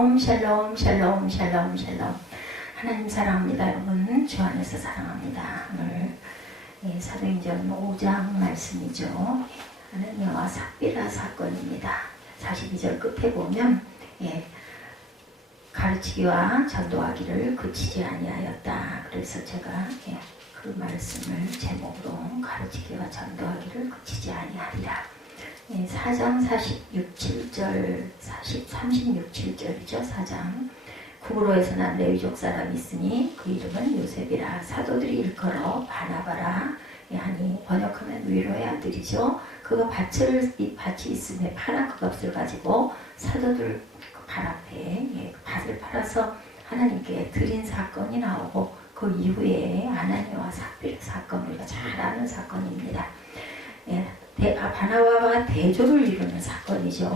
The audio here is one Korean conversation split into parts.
샬롬 샬롬 샬롬 샬롬 샬롬. 하나님 사랑합니다. 여러분 주 안에서 사랑합니다. 오늘 사도행전 5장 말씀이죠. 하나님과 삽비라 사건입니다. 42절 끝에 보면 가르치기와 전도하기를 그치지 아니하였다. 그래서 제가 그 말씀을 제목으로 가르치기와 전도하기를 그치지 아니하리라. 4장 46, 7절, 36, 7절이죠. 4장. 구브로에서 난 레위족 사람이 있으니 그 이름은 요셉이라. 사도들이 일컬어 바나바라 하니 번역하면 위로의 아들이죠. 그가 밭이 있음에 파란 그 값을 가지고 사도들 발 앞에 밭을 팔아서 하나님께 드린 사건이 나오고 그 이후에 아나니아와 삽비라 사건, 우리가 잘 아는 사건입니다. 바나바와 대조를 이루는 사건이죠.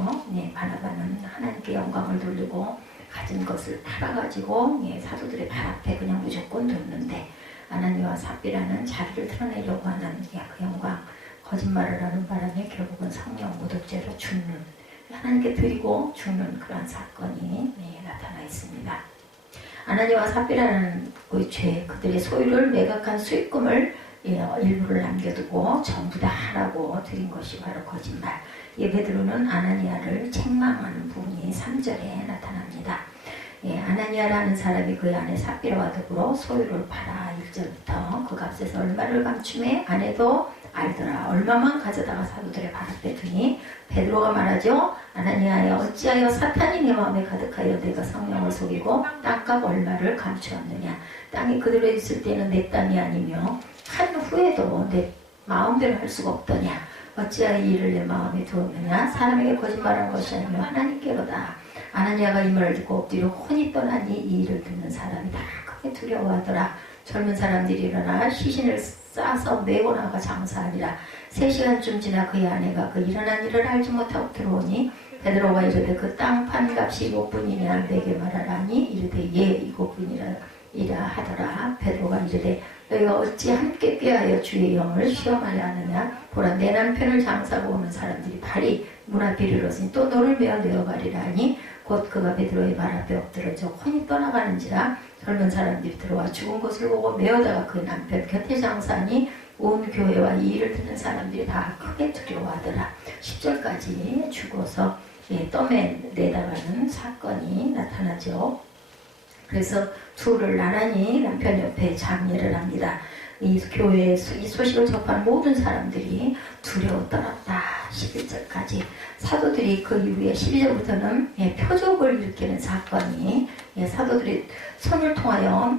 바나바는 하나님께 영광을 돌리고 가진 것을 팔아가지고 사도들의 발 앞에 그냥 무조건 뒀는데, 아나니아와 삽비라는 자기를 드러내려고 하는 그 영광, 거짓말을 하는 바람에 결국은 성령 모독죄로 죽는, 하나님께 드리고 죽는 그러한 사건이 나타나 있습니다. 아나니아와 삽비라는 그 죄, 그들의 소유를 매각한 수익금을 일부를 남겨두고 전부 다 하라고 드린 것이 바로 거짓말. 베드로는 아나니아를 책망하는 부분이 3절에 나타납니다. 아나니아라는 사람이 그 안에 삽비라와 더불어 소유를 팔아 1절부터 그 값에서 얼마를 감춤해 아내도 알더라. 얼마만 가져다가 사도들의 발 앞에 두니 베드로가 말하죠. 아나니아여, 어찌하여 사탄이 내 마음에 가득하여 내가 성령을 속이고 땅값 얼마를 감추었느냐. 땅이 그대로 있을 때는 내 땅이 아니며 한 후에도 내 마음대로 할 수가 없더냐. 어찌하여 이 일을 내 마음에 두었느냐. 사람에게 거짓말한 것이 아니며 하나님께로다. 아나니아가 이 말을 듣고 엎드려 혼이 떠나니 이 일을 듣는 사람이 다 크게 두려워하더라. 젊은 사람들이 일어나 시신을 싸서 메고 나가 장사하니라. 3시간쯤 지나 그의 아내가 그 일어난 일을 알지 못하고 들어오니 베드로가 이르되 그 땅 판 값이 5분이냐 내게 말하라니 이르되 예 7분이라 하더라. 베드로가 이르되 너희가 어찌 함께 꾀하여 주의 영을 시험하려 하느냐. 보라, 내 남편을 장사하고 오는 사람들이 발이 문 앞에 이르렀으니 또 너를 메어 내어가리라 하니 곧 그가 베드로의 발 앞에 엎드러져 혼이 떠나가는지라. 젊은 사람들이 들어와 죽은 것을 보고 메어다가 그 남편 곁에 장사하니 온 교회와 이 일을 듣는 사람들이 다 크게 두려워하더라. 10절까지 죽어서 떠내다가는 사건이 나타나죠. 그래서 둘을 나란히 남편 옆에 장례를 합니다. 이 교회에 이 소식을 접한 모든 사람들이 두려워 떨었다. 11절까지. 사도들이 그 이후에 12절부터는 표적을 일으키는 사건이, 사도들이 손을 통하여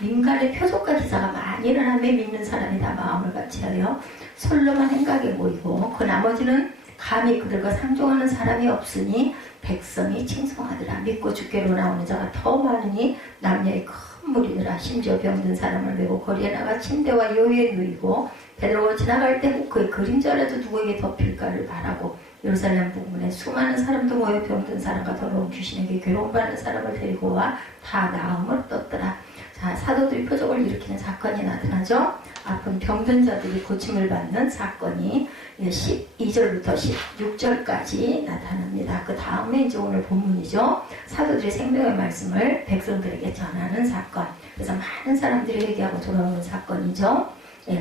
민간의 표적과 기사가 많이 일어나며 믿는 사람이 다 마음을 같이하여 솔로몬 행각에 모이고 그 나머지는 감히 그들과 상종하는 사람이 없으니 백성이 칭송하더라. 믿고 주께로 나오는 자가 더 많으니 남녀의 큰 무리더라. 심지어 병든 사람을 메고 거리에 나가 침대와 요위에 누이고 베드로가 지나갈 때 그의 그림자라도 누구에게 덮일까를 바라고 예루살렘 부근에 수많은 사람도 모여 병든 사람과 더러운 귀신에게 괴로움받는 사람을 데리고 와 다 나음을 떴더라. 자, 사도들이 표적을 일으키는 사건이 나타나죠. 아픈 병든 자들이 고침을 받는 사건이 12절부터 16절까지 나타납니다. 그 다음에 이제 오늘 본문이죠. 사도들의 생명의 말씀을 백성들에게 전하는 사건. 그래서 많은 사람들이 회개하고 돌아오는 사건이죠.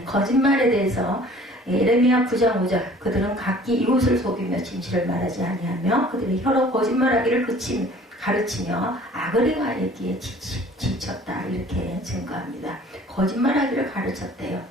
거짓말에 대해서 예레미야 9장 5절. 그들은 각기 이웃을 속이며 진실을 말하지 아니하며 그들의 혀로 거짓말하기를 가르치며 악을 행하기에 지쳤다. 이렇게 증거합니다. 거짓말하기를 가르쳤대요.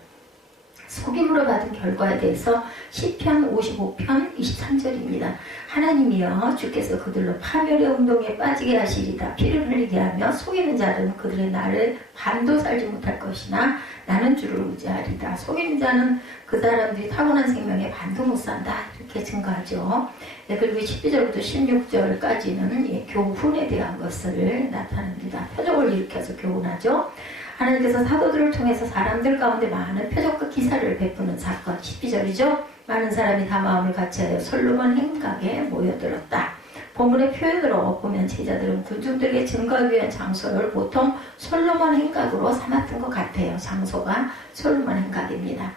속임으로 받은 결과에 대해서 시편 55편 23절입니다. 하나님이여, 주께서 그들로 파멸의 운동에 빠지게 하시리다. 피를 흘리게 하며 속이는 자는 그들의 날을 반도 살지 못할 것이나 나는 주를 의지하리다. 속이는 자는 그 사람들이 타고난 생명에 반도 못 산다. 이렇게 증거하죠. 그리고 12절부터 16절까지는 교훈에 대한 것을 나타냅니다. 표적을 일으켜서 교훈하죠. 하나님께서 사도들을 통해서 사람들 가운데 많은 표적과 기사를 베푸는 사건. 12절이죠. 많은 사람이 다 마음을 같이하여 솔로몬 행각에 모여들었다. 본문의 표현으로 보면 제자들은 군중들에게 증거하기 위한 장소를 보통 솔로몬 행각으로 삼았던 것 같아요. 장소가 솔로몬 행각입니다.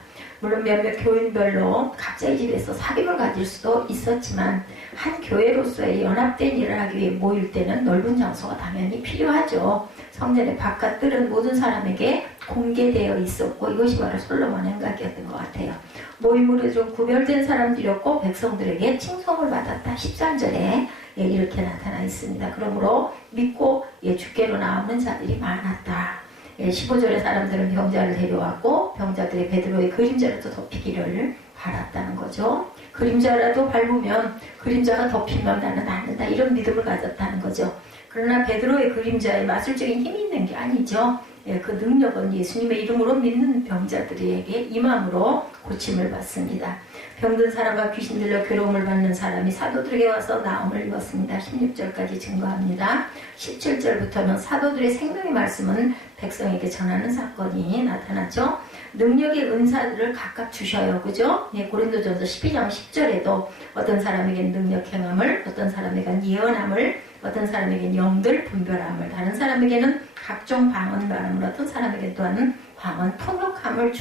물론 몇몇 교인별로 각자의 집에서 삽입을 가질 수도 있었지만 한 교회로서의 연합된 일을 하기 위해 모일 때는 넓은 장소가 당연히 필요하죠. 성전의 바깥들은 모든 사람에게 공개되어 있었고 이것이 바로 솔로몬 행각이었던 것 같아요. 모임으로 좀 구별된 사람들이었고 백성들에게 칭송을 받았다. 13절에 이렇게 나타나 있습니다. 그러므로 믿고 주께로 나오는 자들이 많았다. 15절에 사람들은 병자를 데려왔고 병자들의 베드로의 그림자라도 덮이기를 바랐다는 거죠. 그림자라도 밟으면 그림자가 덮이면 나는 낫는다. 이런 믿음을 가졌다는 거죠. 그러나 베드로의 그림자에 마술적인 힘이 있는 게 아니죠. 그 능력은 예수님의 이름으로 믿는 병자들에게 임함으로 고침을 받습니다. 병든 사람과 귀신 들려 괴로움을 받는 사람이 사도들에게 와서 나음을 입었습니다. 16절까지 증거합니다. 17절부터는 사도들의 생명의 말씀은 백성에게 전하는 사건이 나타나죠. 능력의 은사들을 각각 주셔요. 그죠? 고린도전서 12장 10절에도 어떤 사람에게는 능력 행함을, 어떤 사람에게는 예언함을, 어떤 사람에게는 영들 분별함을, 다른 사람에게는 각종 방언 말함을, 어떤 사람에게 또한 방언 통역함을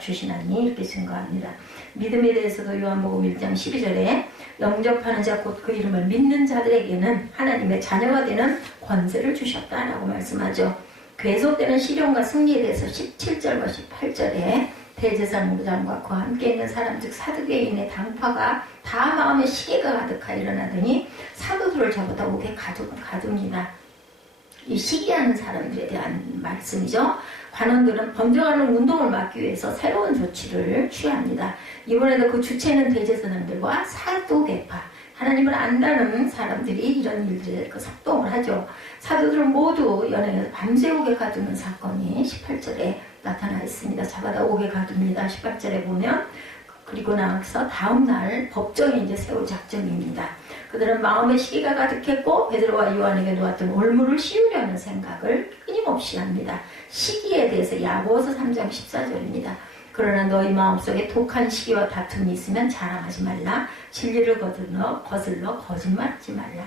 주시나니 이렇게 증거합니다. 믿음에 대해서도 요한복음 1장 12절에 영접하는 자 곧 그 이름을 믿는 자들에게는 하나님의 자녀가 되는 권세를 주셨다라고 말씀하죠. 괴소되는 시련과 승리에 대해서 17절과 18절에 대제사장 무장과 그와 함께 있는 사람 즉 사두개인의 당파가 다 마음에 시기가 가득하여 일어나더니 사도들을 잡아다 옥에 가둡니다. 이 시기하는 사람들에 대한 말씀이죠. 관원들은 번져가는 운동을 막기 위해서 새로운 조치를 취합니다. 이번에도 그 주체는 대제사장들과 사도계파, 하나님을 안다는 사람들이 이런 일들에 삭동을 하죠. 사도들은 모두 연행해서 밤새 옥에 가두는 사건이 18절에 나타나 있습니다. 잡아다 옥에 가둡니다. 18절에 보면 그리고 나서 다음날 법정에 이제 세울 작정입니다. 그들은 마음의 시기가 가득했고 베드로와 요한에게 놓았던 올무를 씌우려는 생각을 끊임없이 합니다. 시기에 대해서 야고보서 3장 14절입니다. 그러나 너희 마음속에 독한 시기와 다툼이 있으면 자랑하지 말라. 진리를 거슬러 거짓말하지 말라.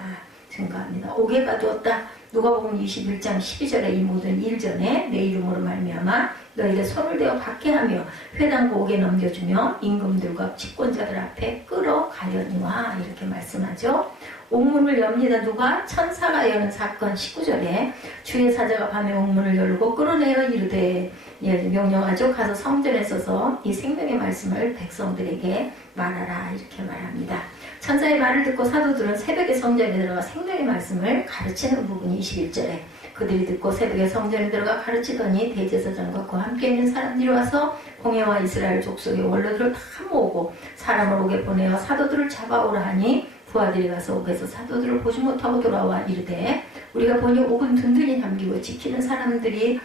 증거합니다. 옥에 가두었다. 누가복음 21장 12절에 이 모든 일 전에 내 이름으로 말미암아 너희를 손을 대어 박해하며 회당과 옥에 넘겨주며 임금들과 집권자들 앞에 끌어가려니와 이렇게 말씀하죠. 옥문을 엽니다. 누가? 천사가 여는 사건 19절에 주의 사자가 밤에 옥문을 열고 끌어내어 이르되 명령하죠. 가서 성전에 서서 이 생명의 말씀을 백성들에게 말하라 이렇게 말합니다. 천사의 말을 듣고 사도들은 새벽에 성전에 들어가 생명의 말씀을 가르치는 부분이 21절에 그들이 듣고 새벽에 성전에 들어가 가르치더니 대제사장과 그와 함께 있는 사람들이 와서 공회와 이스라엘 족속의 원로들을 다 모으고 사람을 옥에 보내어 사도들을 잡아오라 하니 부하들이 가서 옥에서 사도들을 보지 못하고 돌아와 이르되 우리가 보니 옥은 든든히 잠기고 지키는 사람들이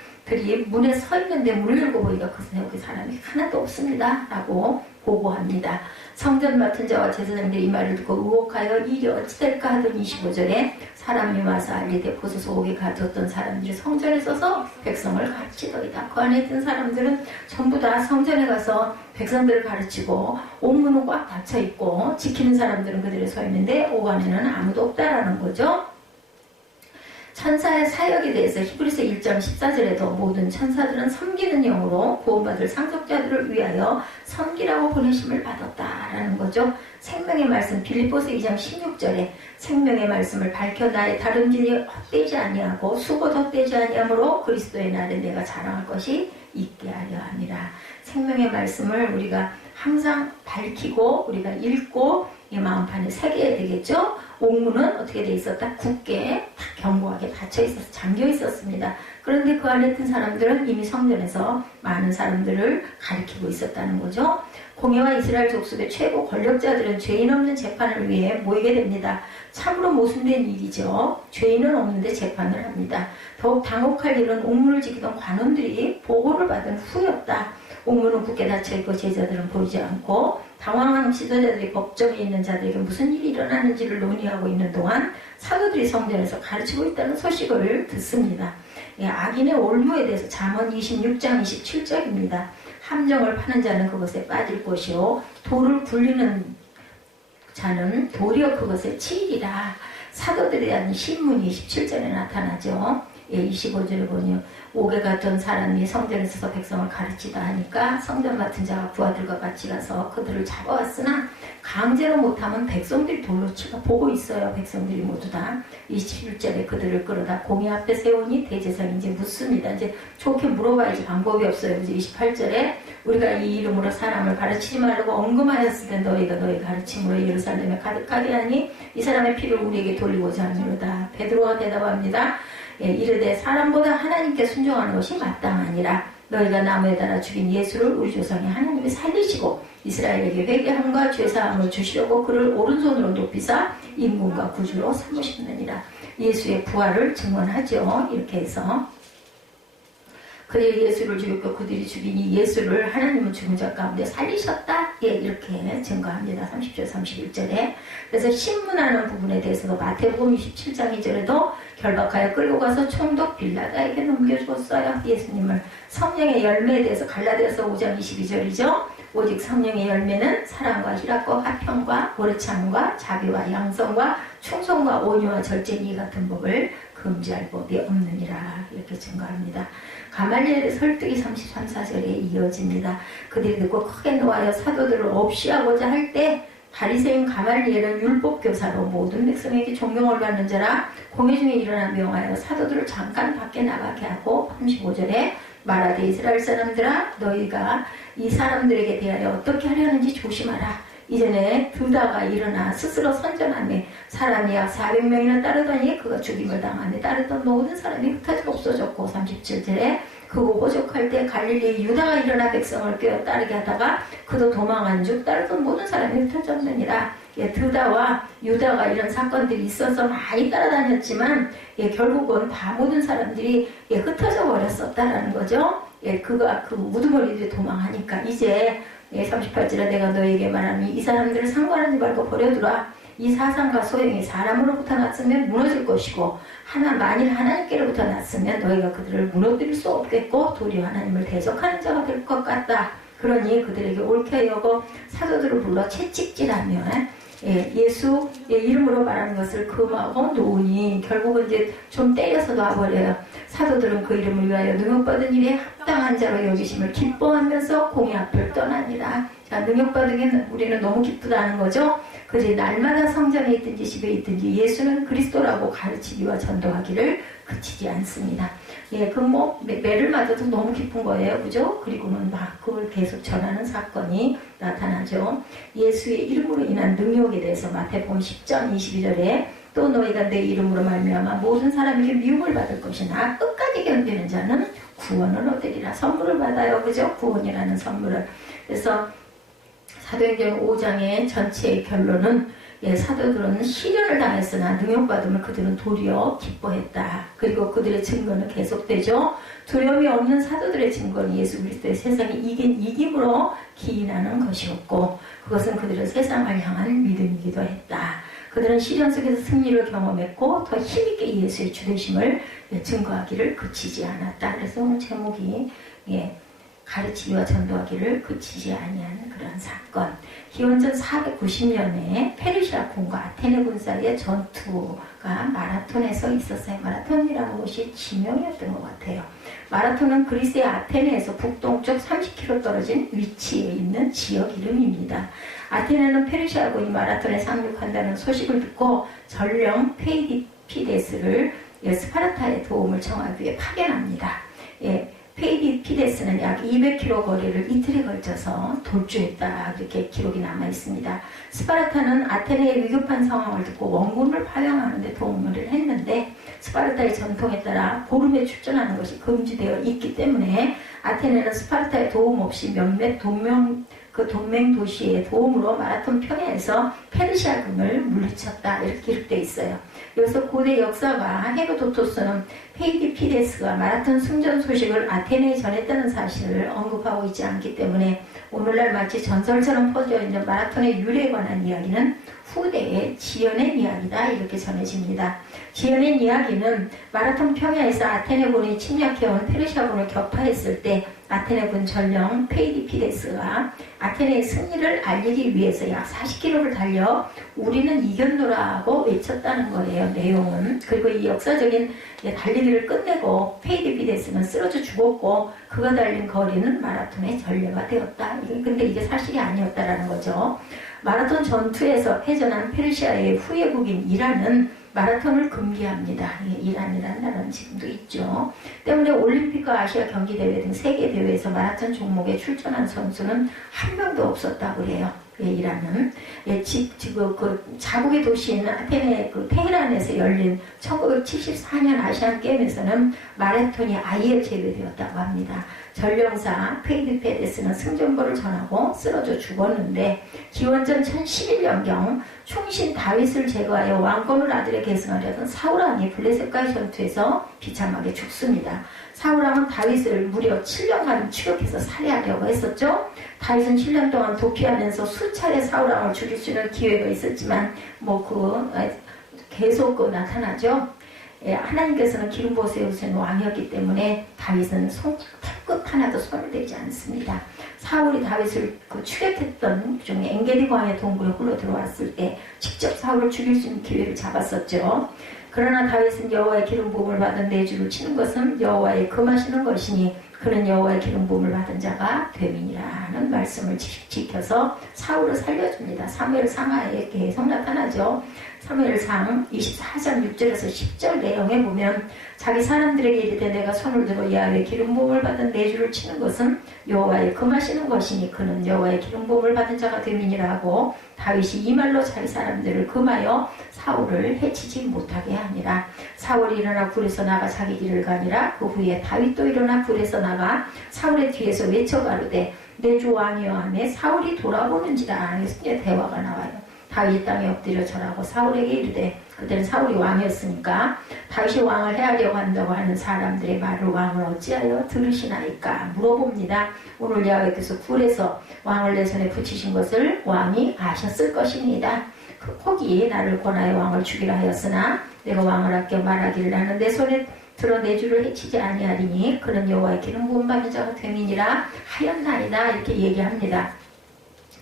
문에 서 있는데 문을 열고 보니까 그 사람이 하나도 없습니다 라고 보고합니다. 성전 맡은 자와 제사장들이 이 말을 듣고 의혹하여 일이 어찌 될까 하던 25절에 사람이 와서 알리되 보소서 옥에 가두었던 사람들이 성전에 서서 백성을 가르치더이다. 그 안에 있던 사람들은 전부 다 성전에 가서 백성들을 가르치고 옥문은 꽉 닫혀있고 지키는 사람들은 그들에 서 있는데 옥 안에는 아무도 없다라는 거죠. 천사의 사역에 대해서 히브리서 1장 14절에도 모든 천사들은 섬기는 영으로 구원받을 상속자들을 위하여 섬기라고 보내심을 받았다라는 거죠. 생명의 말씀 빌립보서 2장 16절에 생명의 말씀을 밝혀 나의 다름질이 헛되지 아니하고 수고도 헛되지 아니하므로 그리스도의 날에 내가 자랑할 것이 있게 하려 함이라. 생명의 말씀을 우리가 항상 밝히고 우리가 읽고 이 마음판에 새겨야 되겠죠. 옥문은 어떻게 돼 있었다? 굳게 견고하게 닫혀 있어서 잠겨 있었습니다. 그런데 그 안에 있던 사람들은 이미 성전에서 많은 사람들을 가리키고 있었다는 거죠. 공회와 이스라엘 족속의 최고 권력자들은 죄인 없는 재판을 위해 모이게 됩니다. 참으로 모순된 일이죠. 죄인은 없는데 재판을 합니다. 더욱 당혹할 일은 옥문을 지키던 관원들이 보고를 받은 후였다. 옥문은 굳게 닫혀있고 제자들은 보이지 않고 당황한 지도자들이 법정에 있는 자들에게 무슨 일이 일어나는지를 논의하고 있는 동안 사도들이 성전에서 가르치고 있다는 소식을 듣습니다. 악인의 올무에 대해서 잠언 26장 27절입니다. 함정을 파는 자는 그것에 빠질 것이요 돌을 굴리는 자는 도리어 그것에 치이리라. 사도들에 대한 신문이 17절에 나타나죠. 예, 25절에 보니 옥에 같은 사람이 성전에 서서 백성을 가르치다 하니까 성전 맡은 자가 부하들과 같이 가서 그들을 잡아왔으나 강제로 못하면 백성들이 돌로 치고 보고 있어요. 백성들이 모두 다. 21절에 그들을 끌어다 공회 앞에 세우니 대제사장이 이제 묻습니다. 이제 좋게 물어봐야지 방법이 없어요. 이제 28절에 우리가 이 이름으로 사람을 가르치지 말라고 언금하였을 때 너희가 너희 가르침으로 예루살렘에 가득하게 하니 이 사람의 피를 우리에게 돌리고자 하느로다. 베드로가 대답합니다. 예, 이르되 사람보다 하나님께 순종하는 것이 마땅하니라. 너희가 나무에 달아 죽인 예수를 우리 조상의 하나님이 살리시고 이스라엘에게 회개함과 죄사함을 주시려고 그를 오른손으로 높이사 임금과 구주로 삼으셨느니라. 예수의 부활을 증언하죠. 이렇게 해서 그의 예수를 죽였고 그들이 죽인 이 예수를 하나님은 죽은 자 가운데 살리셨다. 예, 이렇게 증거합니다. 30절 31절에. 그래서 신문하는 부분에 대해서도 마태복음 27장 2절에도 결박하여 끌고 가서 총독 빌라다에게 넘겨주었어요. 예수님을. 성령의 열매에 대해서 갈라디아서 5장 22절이죠. 오직 성령의 열매는 사랑과 희락과 화평과 오래 참음과 자비와 양성과 충성과 온유와 절제니 같은 법을 금지할 법이 없느니라. 이렇게 증거합니다. 가말리엘의 설득이 33, 4절에 이어집니다. 그들이 듣고 크게 노하여 사도들을 없이 하고자 할 때 바리새인 가말리엘은 율법교사로 모든 백성에게 존경을 받는 자라 공회 중에 일어나 명하여 사도들을 잠깐 밖에 나가게 하고 35절에 말하되 이스라엘 사람들아 너희가 이 사람들에게 대하여 어떻게 하려는지 조심하라. 이전에 두다가 일어나 스스로 선전하며 사람이 약 400명이나 따르더니 그가 죽임을 당하며 따르던 모든 사람이 흩어져 없어졌고 37절에 그고 호족할 때 갈릴리 유다가 일어나 백성을 꿰어 따르게 하다가 그도 도망한 즉 따르던 모든 사람이 흩어졌느니라. 예, 드다와 유다가 이런 사건들이 있어서 많이 따라다녔지만 예, 결국은 다 모든 사람들이 예, 흩어져 버렸었다라는 거죠. 예, 그가 그 우두머리들이 도망하니까 이제 예, 38절에 내가 너에게 말하니 이 사람들을 상관하지 말고 버려두라. 이 사상과 소행이 사람으로부터 났으면 무너질 것이고 만일 하나님께로부터 났으면 너희가 그들을 무너뜨릴 수 없겠고 도리어 하나님을 대적하는 자가 될 것 같다. 그러니 그들에게 옳게 여고 사도들을 불러 채찍질하며 예수 이름으로 말하는 것을 금하고 놓으니 결국은 이제 좀 때려서 놔버려요. 사도들은 그 이름을 위하여 능력받은 일에 합당한 자로 여기심을 기뻐하면서 공의 앞을 떠나니라. 자, 능력받은 게 우리는 너무 기쁘다는 거죠. 그지 날마다 성전에 있든지 집에 있든지 예수는 그리스도라고 가르치기와 전도하기를 그치지 않습니다. 예, 그 매를 맞아도 너무 기쁜 거예요. 그죠? 그리고는 막 그걸 계속 전하는 사건이 나타나죠. 예수의 이름으로 인한 능력에 대해서 마태복음 10장 22절에 또 너희가 내 이름으로 말미암아 모든 사람에게 미움을 받을 것이나 끝까지 견디는 자는 구원을 얻으리라. 선물을 받아요. 그죠? 구원이라는 선물을. 그래서 사도행전 5장의 전체의 결론은 예, 사도들은 시련을 당했으나 능력받음을 그들은 도리어 기뻐했다. 그리고 그들의 증거는 계속되죠. 두려움이 없는 사도들의 증거는 예수 그리스도의 세상에 이김으로 기인하는 것이었고 그것은 그들의 세상을 향한 믿음이기도 했다. 그들은 시련 속에서 승리를 경험했고 더 힘있게 예수의 주되심을 증거하기를 그치지 않았다. 그래서 오늘 제목이 가르치기와 전도하기를 그치지 아니하는 그런 사건. 기원전 490년에 페르시아군과 아테네군 사이의 전투가 마라톤에서 있었어요. 마라톤이라는 것이 지명이었던 것 같아요. 마라톤은 그리스의 아테네에서 북동쪽 30km 떨어진 위치에 있는 지역 이름입니다. 아테네는 페르시아군이 마라톤에 상륙한다는 소식을 듣고 전령 페이디피데스를 스파르타의 도움을 청하기 위해 파견합니다. 페이디피데스는 약 200km 거리를 이틀에 걸쳐서 돌주했다. 이렇게 기록이 남아 있습니다. 스파르타는 아테네의 위급한 상황을 듣고 원군을 파병하는 데 도움을 했는데 스파르타의 전통에 따라 보름에 출전하는 것이 금지되어 있기 때문에 아테네는 스파르타의 도움 없이 몇몇 동맹 도시의 도움으로 마라톤 평야에서 페르시아군을 물리쳤다. 이렇게 기록되어 있어요. 여기서 고대 역사가 헤로도토스는 페이디피데스가 마라톤 승전 소식을 아테네에 전했다는 사실을 언급하고 있지 않기 때문에 오늘날 마치 전설처럼 퍼져 있는 마라톤의 유래에 관한 이야기는 후대의 지어낸 이야기다. 이렇게 전해집니다. 지어낸 이야기는 마라톤 평야에서 아테네군이 침략해온 페르시아군을 격파했을 때 아테네 군 전령 페이디피데스가 아테네의 승리를 알리기 위해서 약 40km를 달려 우리는 이겼노라고 외쳤다는 거예요. 내용은. 그리고 이 역사적인 달리기를 끝내고 페이디피데스는 쓰러져 죽었고 그가 달린 거리는 마라톤의 전례가 되었다. 근데 이게 사실이 아니었다라는 거죠. 마라톤 전투에서 패전한 페르시아의 후예국인 이란은 마라톤을 금기합니다. 이란이라는 나라는 지금도 있죠. 때문에 올림픽과 아시아 경기대회 등 세계대회에서 마라톤 종목에 출전한 선수는 한 명도 없었다고 그래요. 이란은. 자국의 도시인 아테네 테헤란에서 열린 1974년 아시안게임에서는 마라톤이 아예 제외되었다고 합니다. 전령사 페이디페데스는 승전보를 전하고 쓰러져 죽었는데 기원전 1011년경 충신 다윗을 제거하여 왕권을 아들에 계승하려던 사울왕이 블레셋과의 전투에서 비참하게 죽습니다. 사울왕은 다윗을 무려 7년간 추격해서 살해하려고 했었죠. 다윗은 7년 동안 도피하면서 수차례 사울왕을 죽일 수 있는 기회가 있었지만 계속 나타나죠. 하나님께서는 기름 부어 세우신 왕이었기 때문에 다윗은 턱끝 하나도 손을 대지 않습니다. 사울이 다윗을 추격했던 중에 엔게디 광야 동굴에 홀로 들어왔을 때 직접 사울을 죽일 수 있는 기회를 잡았었죠. 그러나 다윗은 여호와의 기름 부음을 받은 내주를 치는 것은 여호와의 금하시는 것이니 그는 여호와의 기름 부음을 받은 자가 됨이니라는 말씀을 지켜서 사울을 살려줍니다. 사무엘상하에 계속 나타나죠. 사무엘상 24장 6절에서 10절 내용에 보면 자기 사람들에게 이르되 내가 손을 들어 야훼의 기름 부음을 받은 내주를 치는 것은 여호와의 금하시는 것이니 그는 여호와의 기름 부음을 받은 자가 됨이니라 하고 다윗이 이 말로 자기 사람들을 금하여 사울을 해치지 못하게 하니라. 사울이 일어나 굴에서 나가 자기 길을 가니라. 그 후에 다윗도 일어나 굴에서 나가 사울의 뒤에서 외쳐 가로되 내 주 왕이여 하매 사울이 돌아보는지라. 이제 대화가 나와요. 다윗 땅에 엎드려 절하고 사울에게 이르되 그때는 사울이 왕이었으니까 다윗이 왕을 해하려고 한다고 하는 사람들의 말을 왕을 어찌하여 들으시나이까 물어봅니다. 오늘 야훼께서 굴에서 왕을 내 손에 붙이신 것을 왕이 아셨을 것입니다. 혹이 나를 권하여 왕을 죽이라 하였으나 내가 왕을 아껴 말하기를 나는 내 손에 들어 내 주를 해치지 아니하리니 그는 여호와의 기름 부음 받은 자가 됨이니라 하였나이다. 이렇게 얘기합니다.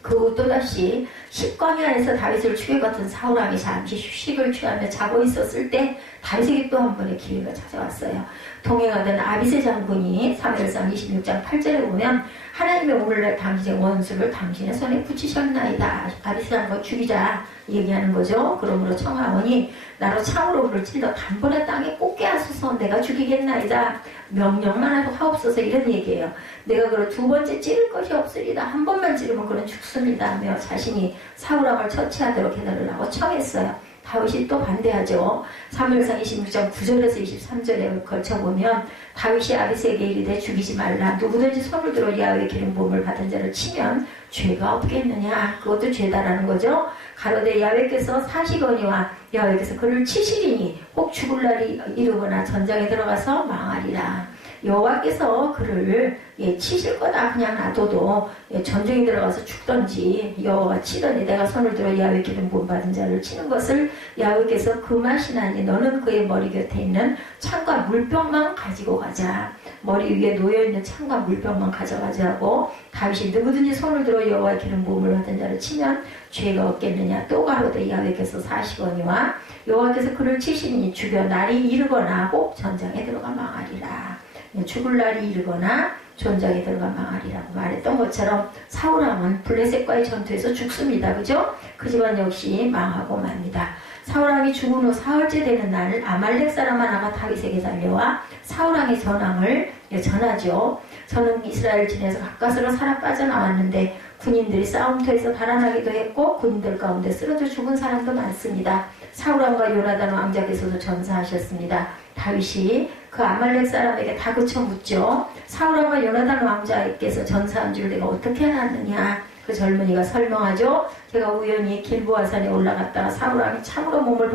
그 후 또다시 십광야에서 다윗을 추격했던 사울왕이 잠시 휴식을 취하며 자고 있었을 때 다윗에게 또 한 번의 기회가 찾아왔어요. 동행하던 아비새 장군이 사무엘상 26장 8절에 보면 하나님의 오늘날 당신의 원수를 당신의 손에 붙이셨나이다. 아비새 장군 죽이자 얘기하는 거죠. 그러므로 청하오니 나로 창으로 그를 찔러 단번에 땅에 꽂게 하소서. 내가 죽이겠나이다. 명령만 하고 하옵소서. 이런 얘기예요. 내가 그를 두 번째 찌를 것이 없으리다. 한 번만 찌르면 그는 죽습니다 하며 자신이 사울왕을 처치하도록 해달라고 청했어요. 다윗이 또 반대하죠. 사무엘상 26장 9절에서 23절에 걸쳐보면 다윗이 아비새에게 이르되 죽이지 말라. 누구든지 손을 들어 야훼의 기름 부음을 받은 자를 치면 죄가 없겠느냐. 그것도 죄다라는 거죠. 가로되 야훼께서 사시거니와 야훼께서 그를 치시리니 혹 죽을 날이 이르거나 전장에 들어가서 망하리라. 여호와께서 그를 치실 거다. 그냥 놔둬도 전쟁에 들어가서 죽던지 여호와가 치더니 내가 손을 들어 야훼 기름 부음 받은 자를 치는 것을 야훼께서 금하시나니 너는 그의 머리 곁에 있는 창과 물병만 가지고 가자. 머리 위에 놓여있는 창과 물병만 가져가자 하고 다윗이 누구든지 손을 들어 여호와의 기름 부음을 받은 자를 치면 죄가 없겠느냐. 또 가로되 야훼께서 사시거니와 여호와께서 그를 치시니 죽여 날이 이르거나 혹 전장에 들어가 망하리라. 죽을 날이 이르거나 전장에 들어가 망하리라고 말했던 것처럼 사울왕은 블레셋과의 전투에서 죽습니다. 그죠? 그 집안 역시 망하고 맙니다. 사울왕이 죽은 후 사흘째 되는 날 아말렉 사람 하나가 다윗에게 달려와 사울왕의 전황을 전하죠. 저는 이스라엘 진에서 가까스로 살아 빠져나왔는데 군인들이 싸움터에서 달아나기도 했고 군인들 가운데 쓰러져 죽은 사람도 많습니다. 사울왕과 요나단 왕자께서도 전사하셨습니다. 다윗이 그 아말렉 사람에게 다그쳐 묻죠. 사울왕과 요나단 왕자께서 전사한 줄 내가 어떻게 알았느냐. 그 젊은이가 설명하죠. 제가 우연히 길보아산에 올라갔다가 사울왕이 창으로 몸을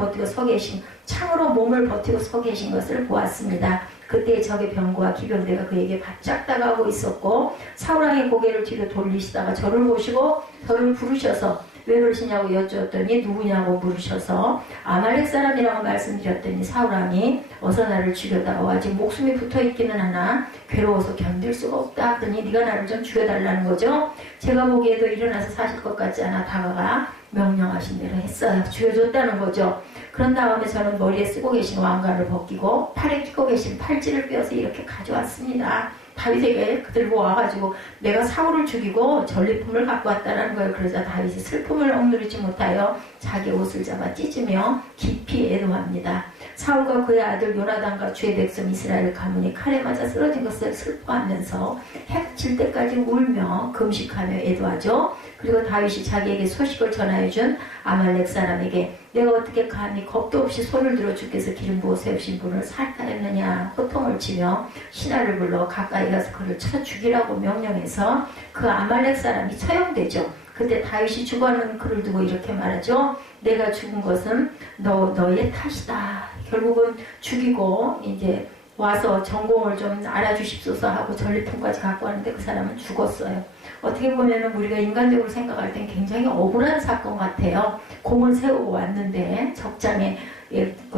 버티고 서 계신 것을 보았습니다. 그때 적의 병거와 기병대가 그에게 바짝 다가오고 있었고 사울왕의 고개를 뒤로 돌리시다가 저를 보시고 저를 부르셔서 왜 그러시냐고 여쭈었더니 누구냐고 물으셔서 아말렉 사람이라고 말씀드렸더니 사울왕이 어서 나를 죽여다오. 아직 목숨이 붙어있기는 하나 괴로워서 견딜 수가 없다. 그러니 네가 나를 좀 죽여달라는 거죠. 제가 보기에도 일어나서 사실 것 같지 않아 다가가 명령하신 대로 했어요. 죽여줬다는 거죠. 그런 다음에 저는 머리에 쓰고 계신 왕관을 벗기고 팔에 끼고 계신 팔찌를 빼어서 이렇게 가져왔습니다. 다윗에게 들고 와가지고 내가 사울을 죽이고 전리품을 갖고 왔다는 거예요. 그러자 다윗이 슬픔을 억누르지 못하여 자기 옷을 잡아 찢으며 깊이 애도합니다. 사울과 그의 아들 요나단과 주의 백성 이스라엘 가문이 칼에 맞아 쓰러진 것을 슬퍼하면서 해가 질 때까지 울며 금식하며 애도하죠. 그리고 다윗이 자기에게 소식을 전하여준 아말렉 사람에게 내가 어떻게 감히 겁도 없이 손을 들어 주께서 기름 부어 세우신 분을 살해했느냐 호통을 치며 신하를 불러 가까이 가서 그를 쳐 죽이라고 명령해서 그 아말렉 사람이 처형되죠. 그때 다윗이 죽어가는 그를 두고 이렇게 말하죠. 내가 죽은 것은 너의 탓이다. 결국은 죽이고 이제 와서 전공을 좀 알아주십소서 하고 전리품까지 갖고 왔는데 그 사람은 죽었어요. 어떻게 보면 우리가 인간적으로 생각할 땐 굉장히 억울한 사건 같아요. 공을 세우고 왔는데 적장에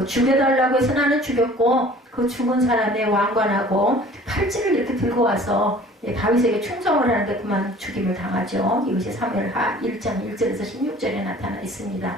죽여달라고 해서 나는 죽였고 그 죽은 사람의 왕관하고 팔찌를 이렇게 들고 와서 다윗에게 충성을 하는데 그만 죽임을 당하죠. 이것이 사무엘하 1장 1절에서 16절에 나타나 있습니다.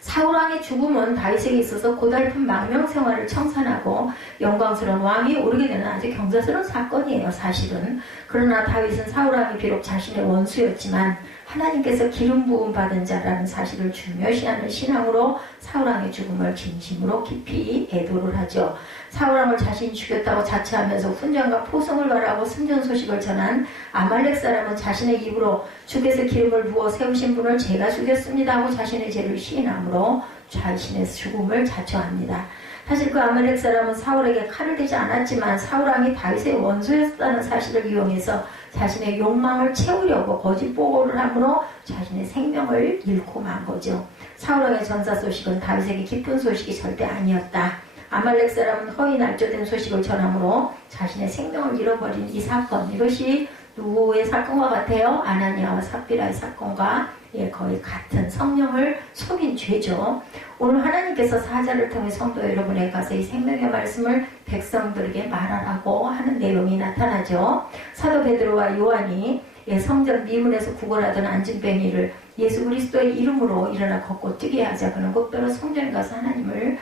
사울왕의 죽음은 다윗에게 있어서 고달픈 망명생활을 청산하고 영광스러운 왕이 오르게 되는 아주 경사스러운 사건이에요. 사실은. 그러나 다윗은 사울왕이 비록 자신의 원수였지만 하나님께서 기름 부음 받은 자라는 사실을 중요시하는 신앙으로 사울왕의 죽음을 진심으로 깊이 애도를 하죠. 사울왕을 자신이 죽였다고 자처하면서 훈장과 포성을 바라고 승전 소식을 전한 아말렉 사람은 자신의 입으로 주께서 기름을 부어 세우신 분을 제가 죽였습니다 하고 자신의 죄를 시인함으로 자신의 죽음을 자처합니다. 사실 그 아말렉 사람은 사울에게 칼을 대지 않았지만 사울왕이 다윗의 원수였다는 사실을 이용해서 자신의 욕망을 채우려고 거짓 보고를 함으로 자신의 생명을 잃고 만 거죠. 사울왕의 전사 소식은 다윗에게 기쁜 소식이 절대 아니었다. 아말렉 사람은 허위 날조된 소식을 전함으로 자신의 생명을 잃어버린 이 사건, 이것이 누구의 사건과 같아요? 아나니아와 삽비라의 사건과 거의 같은 성령을 속인 죄죠. 오늘 하나님께서 사자를 통해 성도 여러분에게 가서 이 생명의 말씀을 백성들에게 말하라고 하는 내용이 나타나죠. 사도 베드로와 요한이 성전 미문에서 구걸하던 안진뱅이를 예수 그리스도의 이름으로 일어나 걷고 뛰게 하자. 그는 곧바로 성전에 가서 하나님을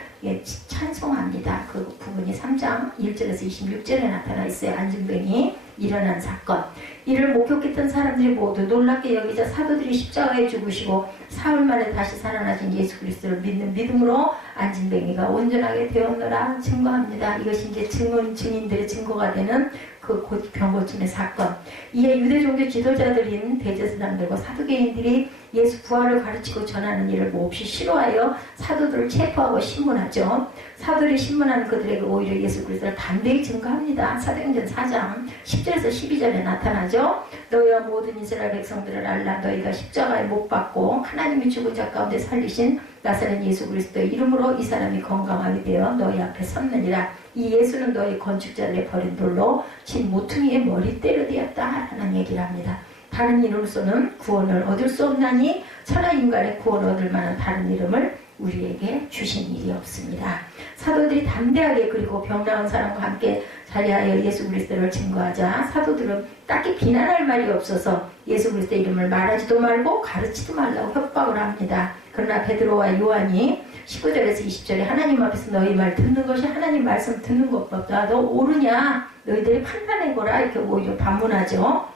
찬송합니다. 그 부분이 3장 1절에서 26절에 나타나 있어요. 안진뱅이 일어난 사건. 이를 목격했던 사람들이 모두 놀랍게 여기자 사도들이 십자가에 죽으시고 사흘 만에 다시 살아나신 예수 그리스도를 믿는 믿음으로 안진뱅이가 온전하게 되었노라 증거합니다. 이것이 이제 증인들의 증거가 되는 그 병 고침의 사건. 이에 유대 종교 지도자들인 대제사장들과 사두개인들이 예수 부활을 가르치고 전하는 일을 몹시 싫어하여 사도들을 체포하고 신문하죠. 사도들이 신문하는 그들에게 오히려 예수 그리스도를 담대히 증거합니다. 사도행전 4장 10절에서 12절에 나타나죠. 너희와 모든 이스라엘 백성들을 알라. 너희가 십자가에 못 박고 하나님이 죽은 자 가운데 살리신 나사렛 예수 그리스도의 이름으로 이 사람이 건강하게 되어 너희 앞에 섰느니라. 이 예수는 너희 건축자들의 버린 돌로 진 모퉁이의 머리대로 되었다 라는 얘기를 합니다. 다른 이름으로서는 구원을 얻을 수 없나니 천하 인간의 구원을 얻을 만한 다른 이름을 우리에게 주신 일이 없습니다. 사도들이 담대하게 그리고 병 나은 사람과 함께 자리하여 예수 그리스도를 증거하자 사도들은 딱히 비난할 말이 없어서 예수 그리스도의 이름을 말하지도 말고 가르치지도 말라고 협박을 합니다. 그러나 베드로와 요한이 19절에서 20절에 하나님 앞에서 너희 말 듣는 것이 하나님 말씀 듣는 것보다 더 옳으냐 너희들이 판단해보라 이렇게 오히려 반문하죠.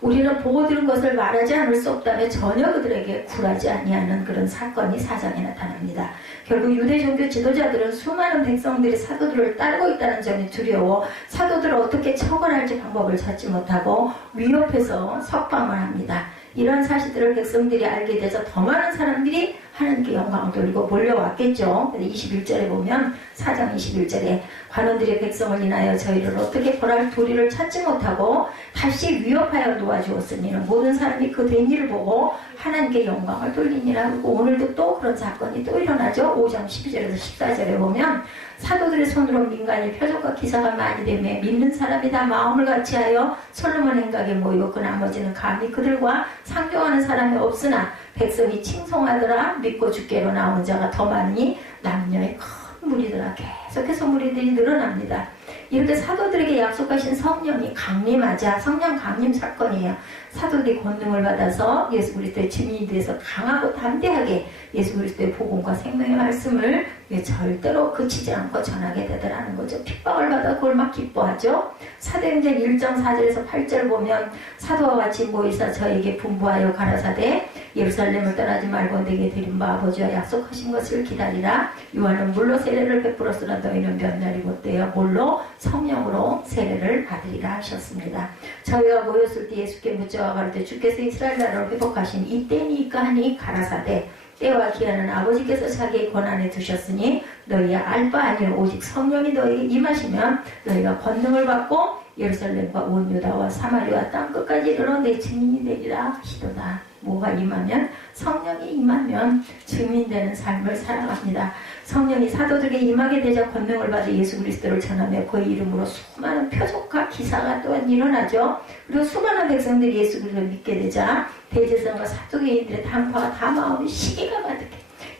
우리는 보고 들은 것을 말하지 않을 수 없다며 전혀 그들에게 굴하지 아니하는 그런 사건이 사장에 나타납니다. 결국 유대 종교 지도자들은 수많은 백성들이 사도들을 따르고 있다는 점이 두려워 사도들을 어떻게 처벌할지 방법을 찾지 못하고 위협해서 석방을 합니다. 이런 사실들을 백성들이 알게 돼서 더 많은 사람들이 하나님께 영광을 돌리고 몰려왔겠죠. 21절에 보면 4장 21절에 관원들의 백성을 인하여 저희를 어떻게 벌할 도리를 찾지 못하고 다시 위협하여 놓아주었으니 모든 사람이 그 된 일을 보고 하나님께 영광을 돌리니라. 그리고 오늘도 또 그런 사건이 또 일어나죠. 5장 12절에서 14절에 보면 사도들의 손으로 민간의 표적과 기사가 많이 되매 믿는 사람이 다 마음을 같이하여 솔로몬 행각에 모이고 그 나머지는 감히 그들과 상종하는 사람이 없으나 백성이 칭송하더라. 믿고 주께로 나오는 자가 더 많으니 남녀의 큰 무리더라. 계속해서 무리들이 늘어납니다. 이렇게 사도들에게 약속하신 성령이 강림하자 성령 강림 사건이에요. 사도들이 권능을 받아서 예수 그리스도의 증인이 돼서 강하고 담대하게 예수 그리스도의 복음과 생명의 말씀을 절대로 그치지 않고 전하게 되더라는 거죠. 핍박을 받아 그걸 막 기뻐하죠. 사도행전 1장 4절에서 8절 보면 사도와 같이 모이사 저에게 분부하여 가라사대 예루살렘을 떠나지 말고 내게 드린 바 아버지와 약속하신 것을 기다리라. 요한은 물로 세례를 베풀었으나 너희는 몇 날이 못되어 물로 성령으로 세례를 받으리라 하셨습니다. 저희가 모였을 때 예수께 묻자와 가르쳐 주께서 이스라엘 나라를 회복하신 이때니까 하니 가라사대 때와 기한은 아버지께서 자기의 권한에 두셨으니 너희야 알 바 아니요 오직 성령이 너희에게 임하시면 너희가 권능을 받고 예루살렘과 온 유다와 사마리아 땅끝까지 이르러 내 증인이 되리라 하시도다. 뭐가 임하면? 성령이 임하면 증인되는 삶을 살아갑니다. 성령이 사도들에게 임하게 되자 권능을 받아 예수 그리스도를 전하며 그의 이름으로 수많은 표적과 기사가 또한 일어나죠. 그리고 수많은 백성들이 예수 그리스도를 믿게 되자 대제사장과 사두개인들의 당파가 다 마음이 시기가 가득해.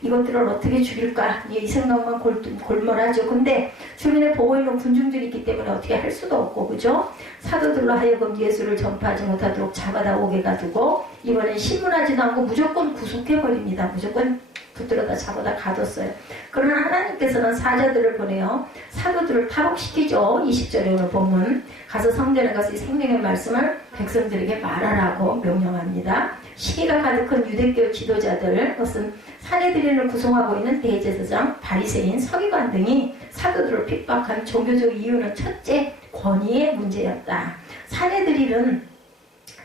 이것들을 어떻게 죽일까? 이 생각만 골몰하죠. 근데 주변에 보고 있는 군중들이 있기 때문에 어떻게 할 수도 없고, 그죠? 사도들로 하여금 예수를 전파하지 못하도록 잡아다 오게 가두고 이번엔 신문하지도 않고 무조건 구속해버립니다. 무조건 붙들어다 잡아다 가뒀어요. 그러나 하나님께서는 사자들을 보내요. 사도들을 탈옥시키죠. 20절에 오늘 본문 가서 성전에 가서 이 생명의 말씀을 백성들에게 말하라고 명령합니다. 시기가 가득한 유대교 지도자들, 그것은 사내들인을 구성하고 있는 대제사장, 바리새인, 서기관 등이 사도들을 핍박한 종교적 이유는 첫째, 권위의 문제였다. 사내들인은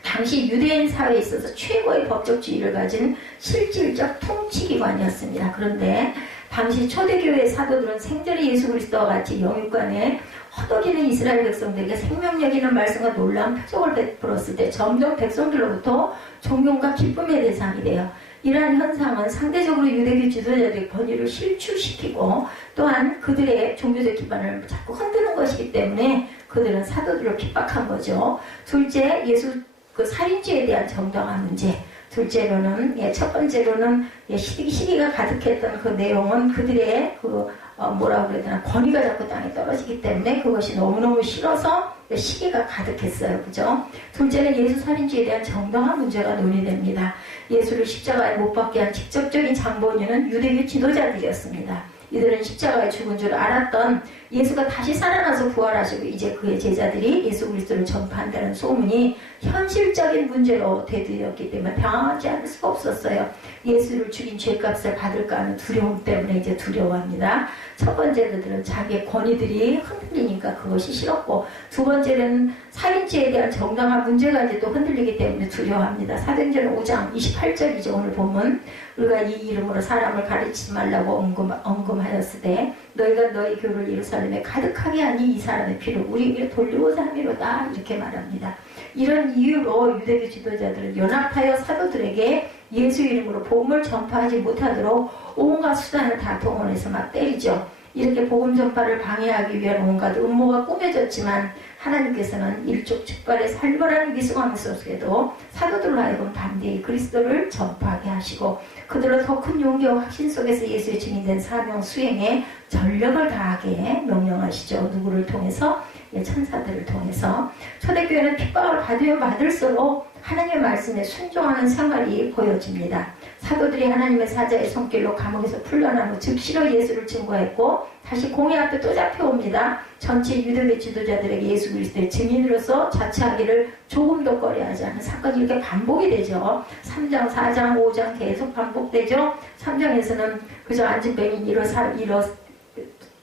당시 유대인 사회에 있어서 최고의 법적 지위를 가진 실질적 통치기관이었습니다. 그런데 당시 초대교회의 사도들은 생전에 예수 그리스도와 같이 영육간에 허덕이는 이스라엘 백성들에게 생명력 있는 말씀과 놀라운 표적을 베풀었을 때 점점 백성들로부터 존경과 기쁨의 대상이 돼요. 이러한 현상은 상대적으로 유대교 지도자들의 권위를 실추시키고 또한 그들의 종교적 기반을 자꾸 흔드는 것이기 때문에 그들은 사도들을 핍박한 거죠. 둘째, 예수 그 살인죄에 대한 정당한 문제. 둘째로는, 첫 번째로는 시기가 가득했던 그 내용은 그들의 뭐라고 그래야 되나, 권위가 자꾸 땅에 떨어지기 때문에 그것이 너무너무 싫어서 시기가 가득했어요. 그죠? 둘째는 예수 살인죄에 대한 정당한 문제가 논의됩니다. 예수를 십자가에 못 박게 한 직접적인 장본인은 유대교 지도자들이었습니다. 이들은 십자가에 죽은 줄 알았던 예수가 다시 살아나서 부활하시고 이제 그의 제자들이 예수 그리스도를 전파한다는 소문이 현실적인 문제로 되드렸기 때문에 당황하지 않을 수가 없었어요. 예수를 죽인 죄값을 받을까 하는 두려움 때문에 이제 두려워합니다. 첫 번째로들은 자기의 권위들이 흔들리니까 그것이 싫었고, 두 번째는 살인죄에 대한 정당한 문제가 이제 또 흔들리기 때문에 두려워합니다. 사도행전 5장 28절이죠. 오늘 보면 우리가 이 이름으로 사람을 가르치지 말라고 언금하였을 때 너희가 너희 교를 예루살렘에 가득하게 하니 이 사람의 피를 우리에게 돌리고자 함이로다, 이렇게 말합니다. 이런 이유로 유대교 지도자들은 연합하여 사도들에게 예수 이름으로 복음을 전파하지 못하도록 온갖 수단을 다 동원해서 막 때리죠. 이렇게 복음 전파를 방해하기 위한 온갖 음모가 꾸며졌지만 하나님께서는 일촉즉발의 살벌한 위승함 속에도 사도들로 하여금 담대히 그리스도를 전파하게 하시고 그들로 더 큰 용기와 확신 속에서 예수의 증인된 사명 수행에 전력을 다하게 명령하시죠. 누구를 통해서? 천사들을 통해서. 초대교회는 핍박을 받으면 받을수록 하나님의 말씀에 순종하는 생활이 보여집니다. 사도들이 하나님의 사자의 손길로 감옥에서 풀려난 후 즉시로 예수를 증거했고 다시 공회 앞에 또 잡혀옵니다. 전체 유대교 지도자들에게 예수 그리스도의 증인으로서 자처하기를 조금도 꺼려하지 않는 사건이 이렇게 반복이 되죠. 3장, 4장, 5장 계속 반복되죠. 3장에서는 그저 안진뱅이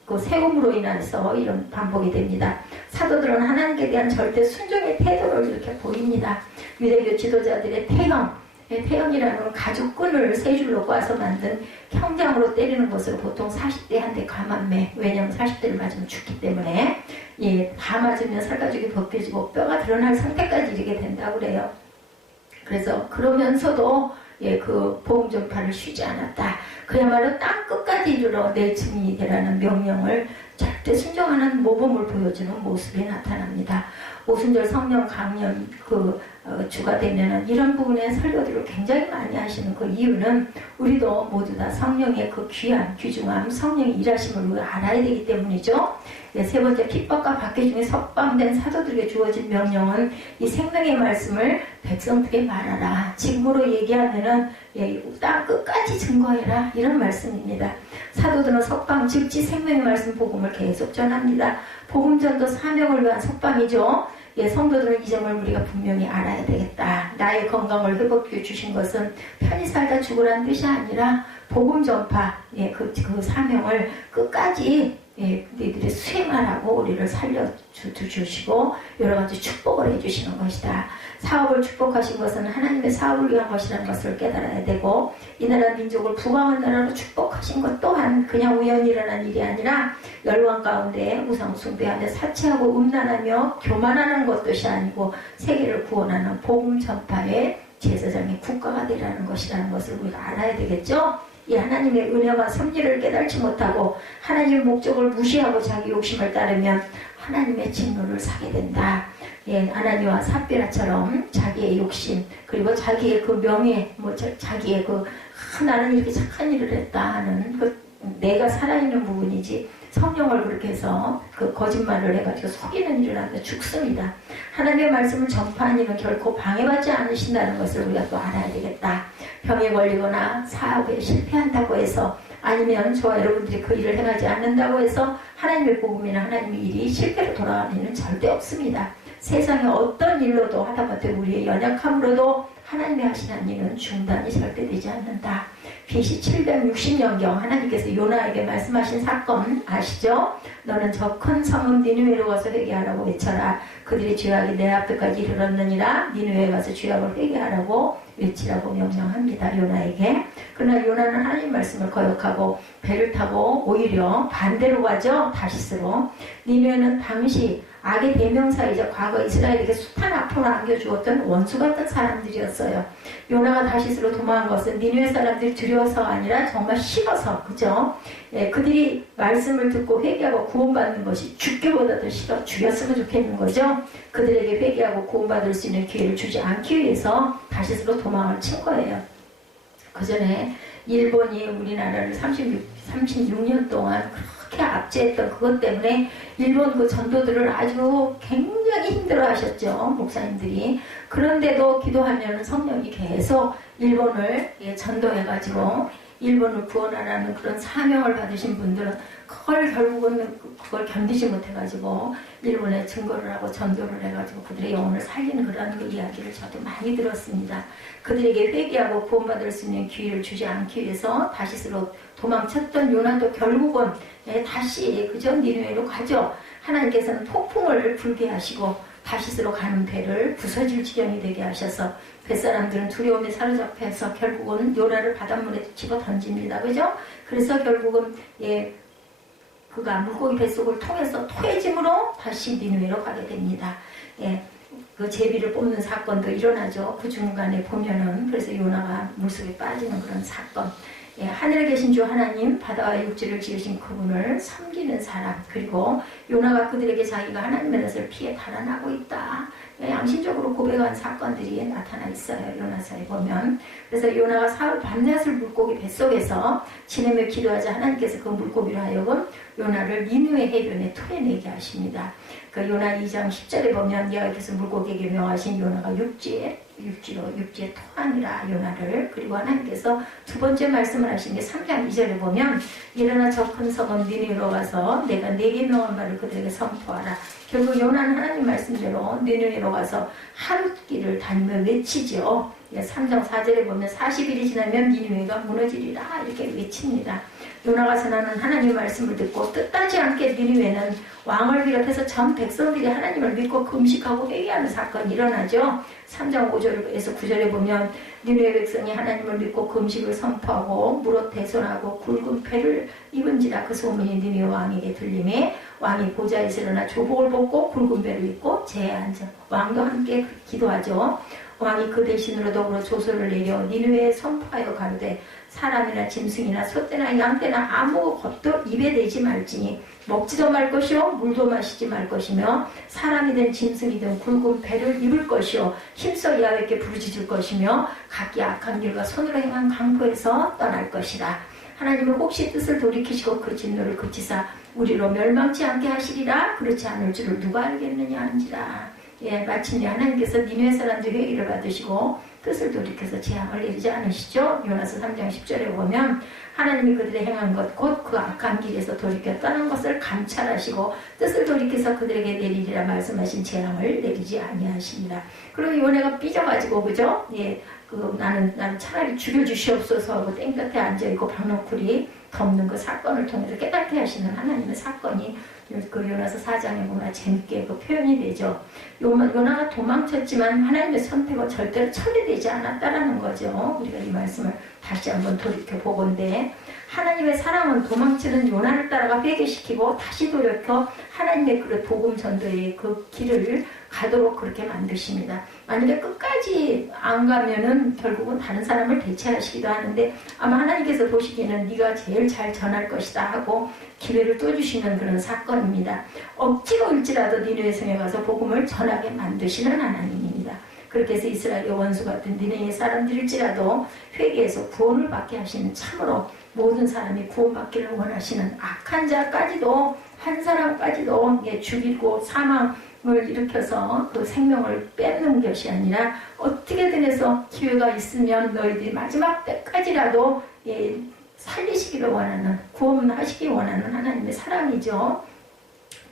그 세움으로 인해서 이런 반복이 됩니다. 사도들은 하나님께 대한 절대 순종의 태도를 이렇게 보입니다. 유대교 지도자들의 태형, 태연이라는 가죽끈을 세 줄로 꽈서 만든 형장으로 때리는 것으로 보통 40대 한 대 감한매, 왜냐면 40대를 맞으면 죽기 때문에 다 맞으면 살가죽이 벗겨지고 뼈가 드러날 상태까지 이르게 된다고 그래요. 그래서 그러면서도 그 복음전파를 쉬지 않았다. 그야말로 땅 끝까지 이르러 내 증인이 되라는 명령을 절대 순종하는 모범을 보여주는 모습이 나타납니다. 오순절 성령 강연 주가 되면은 이런 부분에 설교들을 굉장히 많이 하시는 그 이유는 우리도 모두 다 성령의 그 귀한 귀중함, 성령의 일하심을 우리가 알아야 되기 때문이죠. 세 번째, 핍박과 박해 중에 석방된 사도들에게 주어진 명령은 이 생명의 말씀을 백성들에게 말하라. 지금으로 얘기하면은 땅 끝까지 증거해라, 이런 말씀입니다. 사도들은 석방, 즉지 생명의 말씀 복음을 계속 전합니다. 복음전도 사명을 위한 석방이죠. 성도들은 이 점을 우리가 분명히 알아야 되겠다. 나의 건강을 회복해 주신 것은 편히 살다 죽으라는 뜻이 아니라 복음 전파, 그 사명을 끝까지 너희들이 수행하라고 우리를 살려주시고 여러 가지 축복을 해주시는 것이다. 사업을 축복하신 것은 하나님의 사업을 위한 것이라는 것을 깨달아야 되고, 이 나라 민족을 부강한 나라로 축복하신 것 또한 그냥 우연히 일어난 일이 아니라 열왕 가운데 우상 숭배하며 사치하고 음란하며 교만하는 것도 아니고 세계를 구원하는 복음 전파의 제사장의 국가가 되라는 것이라는 것을 우리가 알아야 되겠죠. 이 하나님의 은혜와 섭리를 깨달지 못하고 하나님의 목적을 무시하고 자기 욕심을 따르면 하나님의 진노를 사게 된다. 아나니와 삽비라처럼 자기의 욕심, 그리고 자기의 그 명예, 자기의 나는 이렇게 착한 일을 했다 하는 내가 살아있는 부분이지, 성령을 그렇게 해서 거짓말을 해가지고 속이는 일을 하면 죽습니다. 하나님의 말씀을 전파하는 일은 결코 방해받지 않으신다는 것을 우리가 또 알아야 되겠다. 병에 걸리거나 사업에 실패한다고 해서, 아니면 저와 여러분들이 그 일을 행하지 않는다고 해서 하나님의 복음이나 하나님의 일이 실패로 돌아가는 일은 절대 없습니다. 세상의 어떤 일로도, 하다못해 우리의 연약함으로도 하나님의 하시는 일은 중단이 절대 되지 않는다. BC 760년경 하나님께서 요나에게 말씀하신 사건 아시죠? 너는 저 큰 성읍 니느웨로 가서 회개하라고 외쳐라. 그들의 죄악이 내 앞에까지 이르렀느니라. 니느웨에 가서 죄악을 회개하라고 외치라고 명령합니다. 요나에게. 그러나 요나는 하나님 말씀을 거역하고 배를 타고 오히려 반대로 가죠. 다시스로. 니느웨는 당시 악의 대명사이자 과거 이스라엘에게 숱한 아픔을 안겨주었던 원수 같은 사람들이었어요. 요나가 다시스로 도망한 것은 니느웨 사람들이 두려워서가 아니라 정말 싫어서, 그죠? 그들이 말씀을 듣고 회개하고 구원받는 것이 죽기보다 더 싫어, 죽였으면 좋겠는 거죠. 그들에게 회개하고 구원받을 수 있는 기회를 주지 않기 위해서 다시스로 도망을 친 거예요. 그 전에 일본이 우리나라를 36년 동안 그렇게 압제했던 그것 때문에 일본 그 전도들을 아주 굉장히 힘들어 하셨죠, 목사님들이. 그런데도 기도하면 성령이 계속 일본을 전도해가지고 일본을 구원하라는 그런 사명을 받으신 분들은 결국은 그걸 견디지 못해가지고 일본에 증거를 하고 전도를 해가지고 그들의 영혼을 살리는 그런 그 이야기를 저도 많이 들었습니다. 그들에게 회개하고 구원받을 수 있는 기회를 주지 않기 위해서 다시스로 도망쳤던 요나도 결국은 다시 그저 니느웨로 가죠. 하나님께서는 폭풍을 불게 하시고 다시스로 가는 배를 부서질 지경이 되게 하셔서 뱃사람들은 두려움에 사로잡혀서 결국은 요나를 바닷물에 집어 던집니다. 그죠? 그래서 결국은 그가 물고기 뱃속을 통해서 토해짐으로 다시 니느웨로 가게 됩니다. 그 제비를 뽑는 사건도 일어나죠. 그 중간에 보면은. 그래서 요나가 물속에 빠지는 그런 사건. 하늘에 계신 주 하나님, 바다와 육지를 지으신 그분을 섬기는 사람, 그리고 요나가 그들에게 자기가 하나님의 뜻을 피해 달아나고 있다, 양심적으로 고백한 사건들이 나타나 있어요. 요나서에 보면. 그래서 요나가 사흘 밤낮을 물고기 뱃속에서 지내며 기도하자 하나님께서 그 물고기로 하여금 요나를 니느웨 해변에 토해내게 하십니다. 그 요나 2장 10절에 보면 여호와께서 물고기에게 명하신 요나가 육지에 토하니라 요나를. 그리고 하나님께서 두 번째 말씀을 하신 게 3장 2절에 보면 일어나 저 큰 성읍 니느웨로 가서 내가 네게 명한 바를 그들에게 선포하라. 결국 요나는 하나님 말씀대로 니느웨로 가서 하룻길을 다니며 외치죠. 3장 4절에 보면 40일이 지나면 니느웨가 무너지리라 이렇게 외칩니다. 요나가 전하는 하나님의 말씀을 듣고 뜻하지 않게 니느웨는 왕을 비롯해서 전 백성들이 하나님을 믿고 금식하고 회개하는 사건이 일어나죠. 3장 5절에서 9절에 보면 니느웨 백성이 하나님을 믿고 금식을 선포하고 무릇 대손하고 굵은 패를 입은지라 그 소문이 니느웨 왕에게 들림에 왕이 보좌에서 일어나 조복을 벗고 굵은 패를 입고 제에 앉아 왕도 함께 기도하죠. 왕이 그 대신으로 더불어 조서를 내려 니느웨에 선포하여 가로되 사람이나 짐승이나 소떼나 양떼나 아무 것도 입에 대지 말지니 먹지도 말 것이요 물도 마시지 말 것이며 사람이든 짐승이든 굵은 배를 입을 것이요 힘써 야훼께 부르짖을 것이며 각기 악한 길과 손으로 행한 강포에서 떠날 것이라. 하나님은 혹시 뜻을 돌이키시고 그 진노를 그치사 우리로 멸망치 않게 하시리라. 그렇지 않을 줄을 누가 알겠느냐 한지라. 예, 마침내 하나님께서 니느웨 사람들 회개를 받으시고 뜻을 돌이켜서 재앙을 내리지 않으시죠. 요나서 3장 10절에 보면 하나님이 그들의 행한 것 곧 그 악한 길에서 돌이켜 떠난 것을 감찰하시고 뜻을 돌이켜서 그들에게 내리리라 말씀하신 재앙을 내리지 아니하시니라. 그리고 요나가 삐져가지고 그죠? 예, 나는 차라리 죽여주시옵소서 하고 땡볕에 앉아있고 박넝쿨이 덮는 그 사건을 통해서 깨닫게 하시는 하나님의 사건이 그 요나서 4장에 보면 재밌게 그 표현이 되죠. 요나가 도망쳤지만 하나님의 선택은 절대로 처리되지 않았다라는 거죠. 우리가 이 말씀을 다시 한번 돌이켜 보건대 하나님의 사랑은 도망치는 요나를 따라가 회개시키고 다시 돌이켜 하나님의 그 복음 전도의 그 길을 가도록 그렇게 만드십니다. 만약에 끝까지 안 가면은 결국은 다른 사람을 대체하시기도 하는데 아마 하나님께서 보시기에는 네가 제일 잘 전할 것이다 하고 기회를 또 주시는 그런 사건입니다. 억지로일지라도 니느웨 성에 가서 복음을 전하게 만드시는 하나님입니다. 그렇게 해서 이스라엘의 원수 같은 니느웨 사람들일지라도 회개해서 구원을 받게 하시는 참으로 모든 사람이 구원받기를 원하시는 악한 자까지도 한 사람까지도 죽이고 사망을 일으켜서 그 생명을 뺏는 것이 아니라 어떻게든 해서 기회가 있으면 너희들이 마지막 때까지라도 살리시기를 원하는 구원하시기 원하는 하나님의 사랑이죠.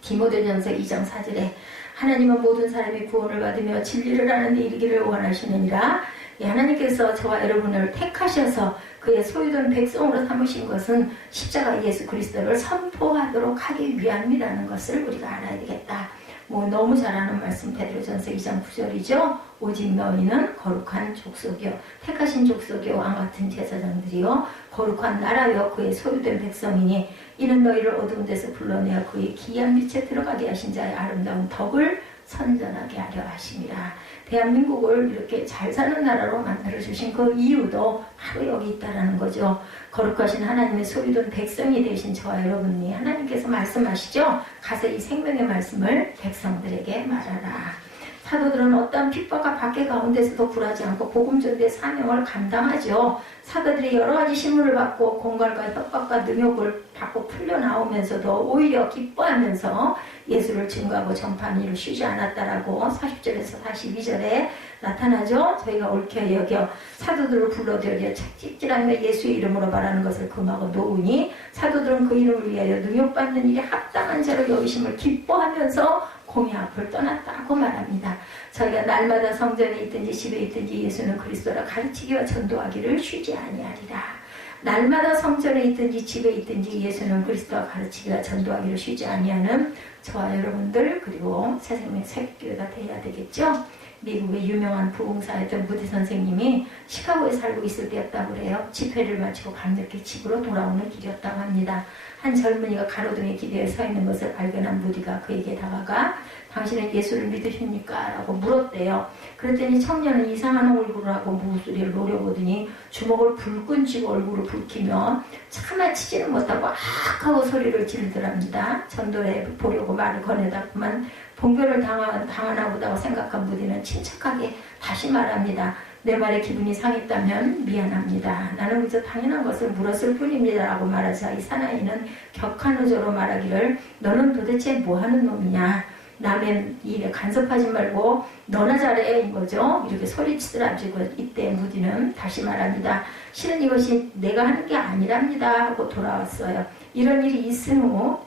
디모데전서 2장 4절에 하나님은 모든 사람이 구원을 받으며 진리를 하는 데 이르기를 원하시느니라. 하나님께서 저와 여러분을 택하셔서 그의 소유된 백성으로 삼으신 것은 십자가 예수 그리스도를 선포하도록 하기 위함이라는 것을 우리가 알아야 되겠다. 너무 잘 아는 말씀 베드로전서 2장 9절이죠. 오직 너희는 거룩한 족속이요 택하신 족속이요 왕같은 제사장들이요 거룩한 나라요 그의 소유된 백성이니 이는 너희를 어두운 데서 불러내어 그의 기이한 빛에 들어가게 하신 자의 아름다운 덕을 선전하게 하려 하심이라. 대한민국을 이렇게 잘 사는 나라로 만들어주신 그 이유도 바로 여기 있다라는 거죠. 거룩하신 하나님의 소유된 백성이 되신 저와 여러분이 하나님께서 말씀하시죠. 가서 이 생명의 말씀을 백성들에게 말하라. 사도들은 어떠한 핍박과 박해 가운데서도 굴하지 않고 복음 전도의 사명을 감당하죠. 사도들이 여러 가지 신문을 받고 공갈과 협박과 능욕을 받고 풀려나오면서도 오히려 기뻐하면서 예수를 증거하고 전파하는 일을 쉬지 않았다라고 40절에서 42절에 나타나죠. 저희가 옳게 여겨 사도들을 불러들여 책찍질하며 예수의 이름으로 말하는 것을 금하고 놓으니 사도들은 그 이름을 위하여 능욕받는 일에 합당한 자로 여기심을 기뻐하면서 공의 앞을 떠났다고 말합니다. 저희가 날마다 성전에 있든지 집에 있든지 예수는 그리스도라 가르치기와 전도하기를 쉬지 아니하리라. 날마다 성전에 있든지 집에 있든지 예수는 그리스도와 가르치기와 전도하기를 쉬지 아니하는 저와 여러분들 그리고 새생명 새교회가 되어야 되겠죠. 미국의 유명한 부흥사였던 무디 선생님이 시카고에 살고 있을 때였다고 그래요. 집회를 마치고 밤늦게 집으로 돌아오는 길이었다고 합니다. 한 젊은이가 가로등에 기대어 서 있는 것을 발견한 무디가 그에게 다가가 당신은 예수를 믿으십니까? 라고 물었대요. 그랬더니 청년은 이상한 얼굴을 하고 무소리를 노려보더니 주먹을 불끈 쥐고 얼굴을 붉히며 차마 치지는 못하고 악 하고 소리를 지르더랍니다. 전도해 보려고 말을 건네다만 봉변을 당하나 보다고 생각한 무디는 침착하게 다시 말합니다. 내 말에 기분이 상했다면 미안합니다. 나는 그저 당연한 것을 물었을 뿐입니다. 라고 말하자 이 사나이는 격한 의조로 말하기를 너는 도대체 뭐하는 놈이냐. 남의 일에 간섭하지 말고 너나 잘해 이거죠. 이렇게 소리치더라지고 이때 무디는 다시 말합니다. 실은 이것이 내가 하는 게 아니랍니다. 하고 돌아왔어요. 이런 일이 있은 후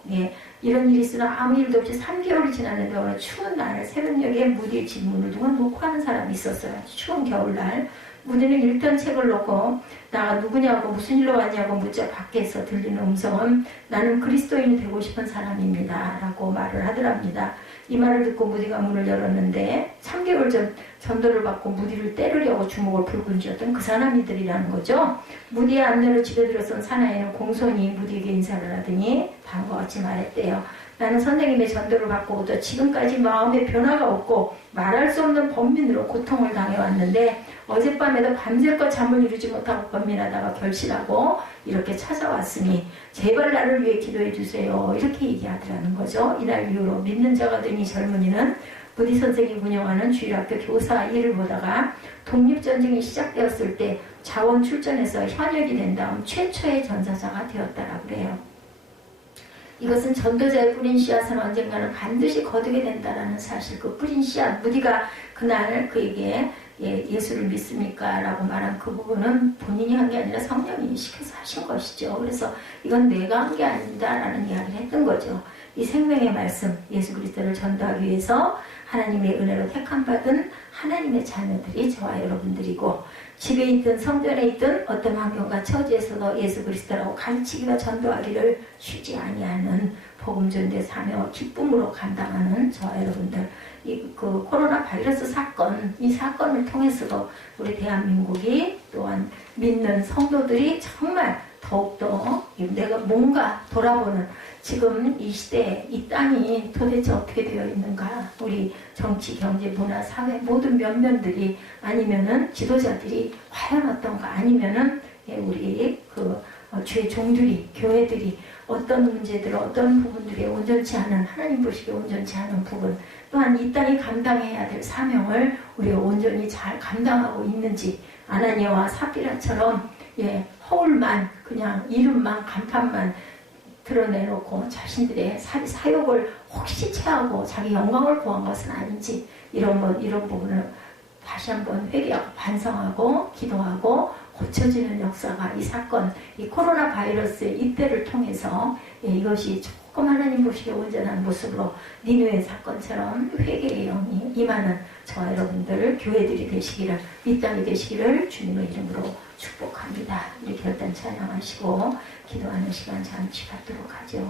이런 일이 있으나 아무 일도 없이 3개월이 지났는데 어느 추운 날 새벽녘에 무디의 집 문을 누가 놓고 하는 사람이 있었어요. 추운 겨울날 무디는 읽던 책을 놓고 나 누구냐고 무슨 일로 왔냐고 묻자 밖에서 들리는 음성은 나는 그리스도인이 되고 싶은 사람입니다 라고 말을 하더랍니다. 이 말을 듣고 무디가 문을 열었는데 3개월 전 전도를 받고 무디를 때리려고 주먹을 불고 쥐었던 그 사람이들이라는 거죠. 무디의 안내로 집에 들어선 사나이는 공손히 무디에게 인사를 하더니 다음과 같이 말했대요. 나는 선생님의 전도를 받고부터 지금까지 마음에 변화가 없고 말할 수 없는 번민으로 고통을 당해왔는데 어젯밤에도 밤새껏 잠을 이루지 못하고 번민하다가 결실하고 이렇게 찾아왔으니 제발 나를 위해 기도해 주세요. 이렇게 얘기하더라는 거죠. 이날 이후로 믿는 자가 된 이 젊은이는 무디 선생이 운영하는 주일학교 교사 일을 보다가 독립전쟁이 시작되었을 때 자원 출전해서 현역이 된 다음 최초의 전사자가 되었다라고 그래요. 이것은 전도자의 뿌린 씨앗은 언젠가는 반드시 거두게 된다라는 사실, 그 뿌린 씨앗, 무디가 그날 그에게 예수를 믿습니까? 라고 말한 그 부분은 본인이 한 게 아니라 성령이 시켜서 하신 것이죠. 그래서 이건 내가 한 게 아니다 라는 이야기를 했던 거죠. 이 생명의 말씀, 예수 그리스도를 전도하기 위해서 하나님의 은혜로 택함받은 하나님의 자녀들이 저와 여러분들이고, 집에 있든 성전에 있든 어떤 환경과 처지에서도 예수 그리스도라고 가르치기와 전도하기를 쉬지 아니하는 복음 전도의 사명을 기쁨으로 감당하는 저와 여러분들, 그 코로나 바이러스 사건, 이 사건을 통해서도 우리 대한민국이 또한 믿는 성도들이 정말 더욱더 내가 뭔가 돌아보는, 지금 이 시대에 이 땅이 도대체 어떻게 되어 있는가, 우리 정치, 경제, 문화, 사회 모든 면면들이, 아니면은 지도자들이 과연 어떤가, 아니면은 우리 주의 종들이, 교회들이 어떤 문제들, 어떤 부분들이 온전치 않은, 하나님 보시기에 온전치 않은 부분, 또한 이 땅이 감당해야 될 사명을 우리가 온전히 잘 감당하고 있는지, 아나니아와 삽비라처럼 허울만, 그냥 이름만, 간판만 드러내놓고 자신들의 사욕을 혹시 채하고 자기 영광을 구한 것은 아닌지, 이런 부분을 다시 한번 회개하고 반성하고 기도하고 고쳐지는 역사가, 이 사건, 이 코로나 바이러스의 이때를 통해서 이것이 조금 하나님 보시기에 온전한 모습으로 니느웨 사건처럼 회개의 영이 임하는 저와 여러분들, 교회들이 되시기를, 이 땅이 되시기를 주님의 이름으로 축복합니다. 이렇게 일단 찬양하시고 기도하는 시간 잠시 갖도록 하죠.